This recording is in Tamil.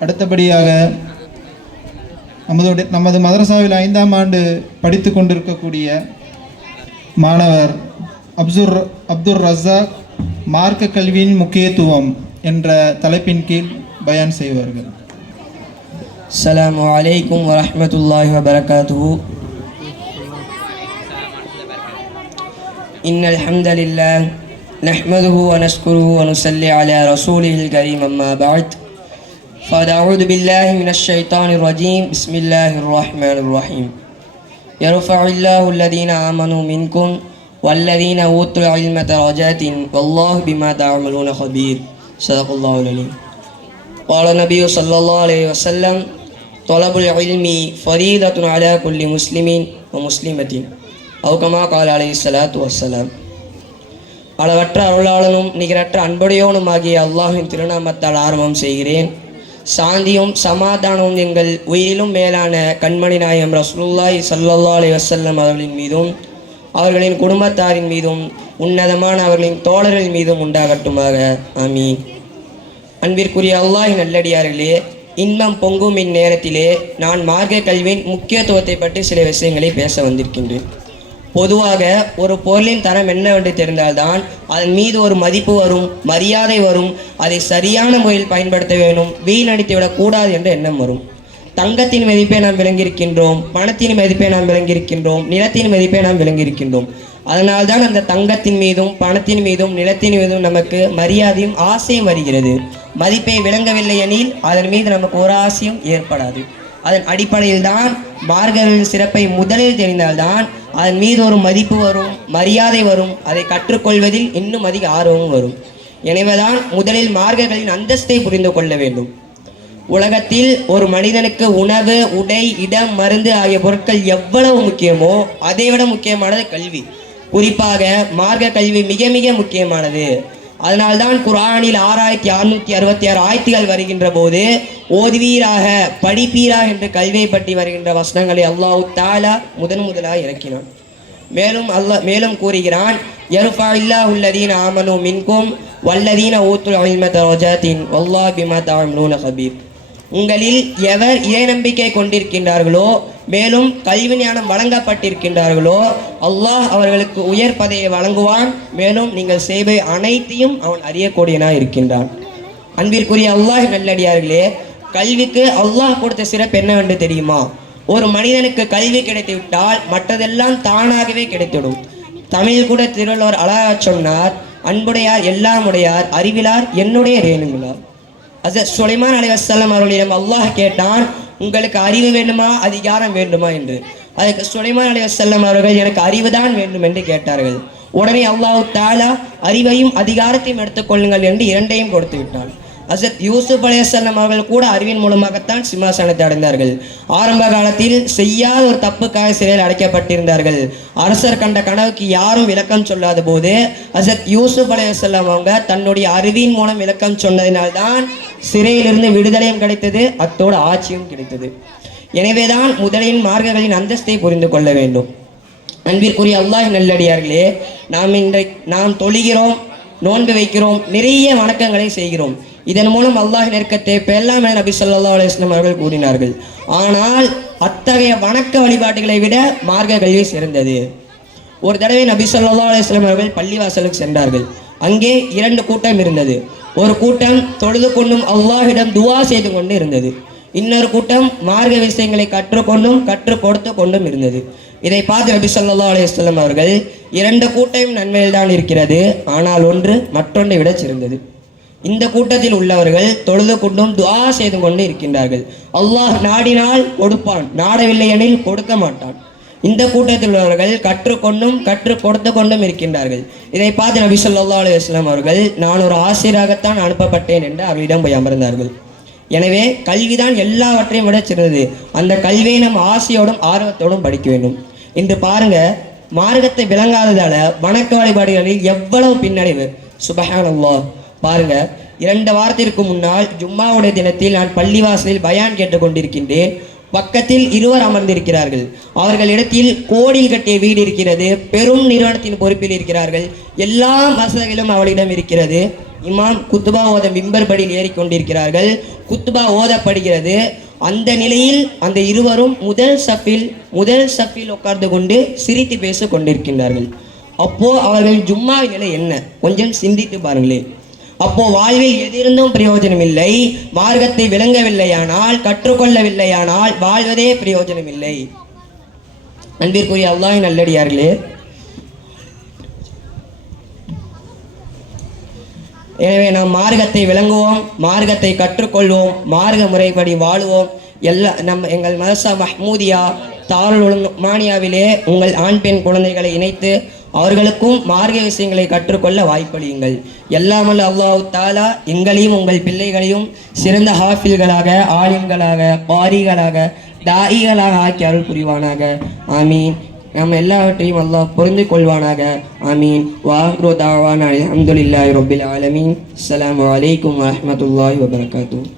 அடுத்தபடியாக நமது நமது மதரசாவில் ஐந்தாம் ஆண்டு படித்து கொண்டிருக்கக்கூடிய மாணவர் அப்துர் அப்துர் ரஸாக் மார்க்க கல்வியின் முக்கியத்துவம் என்ற தலைப்பின் கீழ் பயான் செய்வார்கள் السلام عليكم ورحمة الله وبركاته إن الحمد لله نحمده ونشكره ونصلي على رسوله الكريم أما بعد فأعوذ بالله من الشيطان الرجيم بسم الله الرحمن الرحيم يرفع الله الذين آمنوا منكم والذين أوتوا العلم درجات والله بما تعملون خبير صدق الله العليم قال النبي صلى الله عليه وسلم طلب العلم فريضة على كل مسلم ومسلمة أو كما قال عليه الصلاة والسلام அளவற்ற அருளாளனும் நிகரற்ற அன்புடையோனும் ஆகிய அல்லாஹின் திருநாமத்தால் ஆரம்பம் செய்கிறேன் சாந்தியும் சமாதானமும் எங்கள் உயிரிலும் மேலான கண்மணி நாயம் ரசூல்லாய் சல்லல்லா அலி வசல்லம் அவர்களின் மீதும் அவர்களின் குடும்பத்தாரின் மீதும் உன்னதமான அவர்களின் தோழர்கள் மீதும் உண்டாகட்டுமாக. ஆமீன். அன்பிற்குரிய அல்லாஹ் நல்லடியார்களே இன்பம் பொங்கும் இந்நேரத்திலே நான் மார்க்க கல்வியின் முக்கியத்துவத்தை பற்றி சில விஷயங்களை பேச வந்திருக்கின்றேன். பொதுவாக ஒரு பொருளின் தரம் என்னவென்று தெரிந்தால்தான் அதன் மீது ஒரு மதிப்பு வரும் மரியாதை வரும் அதை சரியான முறையில் பயன்படுத்த வேண்டும் வீணடித்து விடக்கூடாது என்ற எண்ணம் வரும். தங்கத்தின் மதிப்பை நாம் விளங்கியிருக்கின்றோம் பணத்தின் மதிப்பை நாம் விளங்கியிருக்கின்றோம் நிலத்தின் மதிப்பை நாம் விளங்கியிருக்கின்றோம். அதனால்தான் அந்த தங்கத்தின் மீதும் பணத்தின் மீதும் நிலத்தின் மீதும் நமக்கு மரியாதையும் ஆசையும் வருகிறது. மதிப்பை விளங்கவில்லை எனில் அதன் மீது நமக்கு ஒரு ஆசையும் ஏற்படாது. அதன் அடிப்படையில் தான் மார்கர்களின் சிறப்பை முதலில் தெரிந்தால்தான் அதன் மீது ஒரு மதிப்பு வரும் மரியாதை வரும் அதை கற்றுக்கொள்வதில் இன்னும் அதிக ஆர்வமும் வரும். எனவேதான் முதலில் மார்கர்களின் அந்தஸ்தை புரிந்து கொள்ள வேண்டும். உலகத்தில் ஒரு மனிதனுக்கு உணவு உடை இடம் மருந்து ஆகிய பொருட்கள் எவ்வளவு முக்கியமோ அதை விட முக்கியமானது கல்வி. குறிப்பாக மார்க்க கல்வி மிக மிக முக்கியமானது. அதனால்தான் குரானில் ஆறாயிரத்தி அறுநூத்தி அறுபத்தி ஆறு ஆயத்துகள் வருகின்ற போது ஓதுவீராக படிப்பீராக என்று கல்வியை பற்றி வருகின்ற வசனங்களை அல்லாஹு தாலா முதன் முதலாக இறக்கினான். மேலும் அல்ல மேலும் கூறுகிறான் எருஃபா இல்லா உள்ளதீன் ஆமனு மின்கும் வல்லதீன ஊத்துல் இல்ம தரஜாத்தின் வல்லாஹ் பிமா நூன கபீர் உங்களில் எவர் இறை நம்பிக்கை கொண்டிருக்கின்றார்களோ மேலும் கல்வி ஞானம் வழங்கப்பட்டிருக்கின்றார்களோ அல்லாஹ் அவர்களுக்கு உயர் பதவியை வழங்குவான். மேலும் நீங்கள் செய்வை அனைத்தையும் அவன் அறியக்கூடியனாக இருக்கின்றான். அன்பிற்குரிய அல்லாஹ் நல்லடியார்களே கல்விக்கு அல்லாஹ் கொடுத்த சிறப்பு என்னவென்று தெரியுமா? ஒரு மனிதனுக்கு கல்வி கிடைத்து விட்டால் மற்றதெல்லாம் தானாகவே கிடைத்திடும் தமிழ் கூட திருவள்ளுவர் அழகா சொன்னார் அன்புடையார் எல்லாமுடையார் அறிவிலார் என்னுடைய ரேணுங்களார் அசத் சுலைமான் அலி அவர்களிடம் அல்லாஹ் கேட்டான் உங்களுக்கு அறிவு வேண்டுமா? அதிகாரம் வேண்டுமா என்று. அதுக்கு சுலைமான் அலைய செல்லம் அவர்கள் எனக்கு அறிவுதான் வேண்டும் என்று கேட்டார்கள். உடனே அல்லாஹ் தாலா அறிவையும் அதிகாரத்தையும் எடுத்துக்கொள்ளுங்கள் என்று இரண்டையும் கொடுத்து விட்டான். அசத் யூசுப் அலையசல்லம் அவர்கள் கூட அறிவின் மூலமாகத்தான் சிம்மாசனத்தை அடைந்தார்கள். ஆரம்ப காலத்தில் செய்யாத ஒரு தப்புக்காக சிறையில் அடைக்கப்பட்டிருந்தார்கள். அரசர் கண்ட கனவுக்கு யாரும் விளக்கம் சொல்லாத போது அசத் யூசுப் அலையசல்லம் அவங்க தன்னுடைய அறிவின் மூலம் விளக்கம் சொன்னதினால்தான் சிறையிலிருந்து விடுதலையும் கிடைத்தது அத்தோடு ஆட்சியும் கிடைத்தது. எனவேதான் முதலின் மார்க்கங்களின் அந்தஸ்தை புரிந்து கொள்ள வேண்டும். அன்பிற்குரிய அல்லாஹ் நல்லடியார்களே நாம் இன்றை நாம் தொழுகிறோம் நோன்பு வைக்கிறோம் நிறைய வணக்கங்களை செய்கிறோம். இதன் மூலம் அல்லாஹ் நெருக்கத்தை பெல்லாம நபி சொல்லா அலுவலம் அவர்கள் கூறினார்கள். ஆனால் அத்தகைய வணக்க வழிபாடுகளை விட மார்க்க கல்வி சிறந்தது. ஒரு தடவை நபி சொல்லா அலுவலம் அவர்கள் பள்ளிவாசலுக்கு சென்றார்கள். அங்கே இரண்டு கூட்டம் இருந்தது. ஒரு கூட்டம் தொழுது கொண்டும் அல்லாஹிடம் துவா செய்து கொண்டு இருந்தது. இன்னொரு கூட்டம் மார்க்க விஷயங்களை கற்றுக்கொண்டும் கற்றுக் கொடுத்து கொண்டும் இருந்தது. இதை பார்த்து நபி சொல்லா அலைஹி அவர்கள் இரண்டு கூட்டையும் நன்மையில் தான் இருக்கிறது ஆனால் ஒன்று மற்றொன்றை விட சிறந்தது. இந்த கூட்டத்தில் உள்ளவர்கள் தொழுது கொண்டும் துவா செய்து கொண்டு இருக்கின்றார்கள். அல்லாஹ் நாடினால் கொடுப்பான். நாடவில்லை எனில் கொடுக்க மாட்டான். இந்த கூட்டத்தில் உள்ளவர்கள் கற்றுக்கொண்டும் கற்றுக் கொடுத்து கொண்டும் இருக்கின்றார்கள். இதை பார்த்து நபி சொல்லா அலி வஸல்லம் அவர்கள் நான் ஒரு ஆசிரியராகத்தான் அனுப்பப்பட்டேன் என்று அவரிடம் போய் அமர்ந்தார்கள். எனவே கல்விதான் எல்லாவற்றையும் விட சிறந்தது. அந்த கல்வியை நம் ஆசையோடும் ஆர்வத்தோடும் படிக்க வேண்டும். இன்று பாருங்க மார்க்கத்தை விளங்காததால வணக்க வழிபாடுகளில் எவ்வளவு பின்னடைவு. சுபஹானல்லாஹ். பாருங்க இரண்டு வாரத்திற்கு முன்னால் ஜும்மாவுடைய தினத்தில் நான் பள்ளிவாசலில் பயான் கேட்டுக்கொண்டிருக்கின்றேன். பக்கத்தில் இருவர் அமர்ந்திருக்கிறார்கள். அவர்களிடத்தில் கோடியில் கட்டிய வீடு இருக்கிறது பெரும் நிறுவனத்தின் பொறுப்பில் இருக்கிறார்கள். எல்லா வசதிகளும் அவளிடம் இருக்கிறது. இமாம் குத்துபா ஓத மிம்பர் படியில் ஏறிக்கொண்டிருக்கிறார்கள் குத்துபா ஓதப்படுகிறது. அந்த நிலையில் அந்த இருவரும் முதல் சஃபில் முதல் சஃபில் உட்கார்ந்து கொண்டு சிரித்து பேச கொண்டிருக்கின்றார்கள். அப்போ அவர்கள் ஜும்மாவின் நிலை என்ன? கொஞ்சம் சிந்தித்து பாருங்களேன். அப்போ வாழ்வில் எதிர்ந்தும் பிரயோஜனம் இல்லை மார்க்கத்தை விளங்கவில்லையானால் கற்றுக்கொள்ளவில்லையானால் வாழ்வதே பிரயோஜனம் இல்லை அன்பிற்குரிய அல்லாஹ் நல்லடியார்களே எனவே நாம் மார்க்கத்தை விளங்குவோம் மார்க்கத்தை கற்றுக்கொள்வோம் மார்க்க முறைப்படி வாழுவோம். எல்லா நம்ம எங்கள் மதசா மஹ்மூதியா தாருல் மானியாவிலே உங்கள் ஆண் பெண் குழந்தைகளை இணைத்து அவர்களுக்கும் மார்க்க விஷயங்களை கற்றுக்கொள்ள வாய்ப்பளியுங்கள். எல்லாமல்ல அல்லாஹ் தாலா எங்களையும் உங்கள் பிள்ளைகளையும் சிறந்த ஹாஃபில்களாக ஆலிம்களாக பாரிகளாக தாயிகளாக ஆக்கி அருள் புரிவானாக. ஆமீன். நம்ம எல்லாவற்றையும் அல்லாஹ் புரிந்து கொள்வானாக. ஆமீன். வாஹ்ரோ தாவான அல்ஹம்துலில்லாஹி ரொபில் ஆலமீன். அலாம் வலைக்கம் வரஹ்மத்துல்லாஹி வபரகாத்தூ